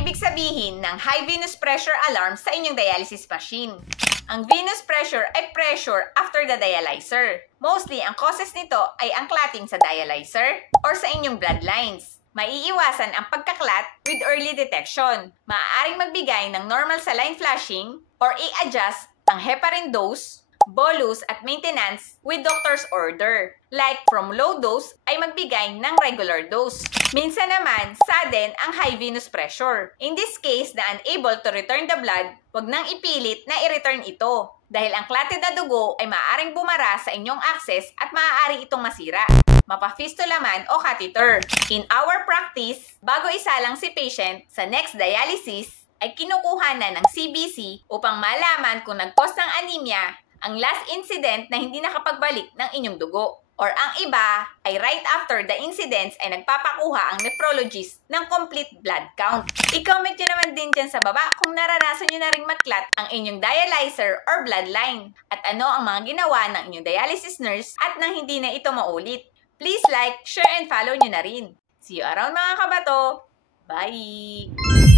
ibig sabihin ng high venous pressure alarm sa inyong dialysis machine. Ang venous pressure ay pressure after the dialyzer. Mostly, ang causes nito ay ang clotting sa dialyzer or sa inyong blood lines. Maiiwasan ang pagkaklat with early detection. Maaaring magbigay ng normal saline flushing or i-adjust ang heparin dose, bolus at maintenance with doctor's order. Like from low dose ay magbigay ng regular dose. Minsan naman, sudden ang high venous pressure. In this case na unable to return the blood, wag nang ipilit na i-return ito. Dahil ang clotted na dugo ay maaaring bumara sa inyong access at maaari itong masira. Mapa-fistula man o catheter. In our practice, bago isalang si patient sa next dialysis, ay kinukuha na ng CBC upang malaman kung nag-cause ng anemia ang last incident na hindi nakapagbalik ng inyong dugo. Or ang iba ay right after the incidents ay nagpapakuha ang nephrologist ng complete blood count. I-comment nyo naman din dyan sa baba kung naranasan nyo na ring magklat ang inyong dialyzer or bloodline at ano ang mga ginawa ng inyong dialysis nurse at nang hindi na ito maulit. Please like, share, and follow nyo na rin. See you around mga kabato! Bye!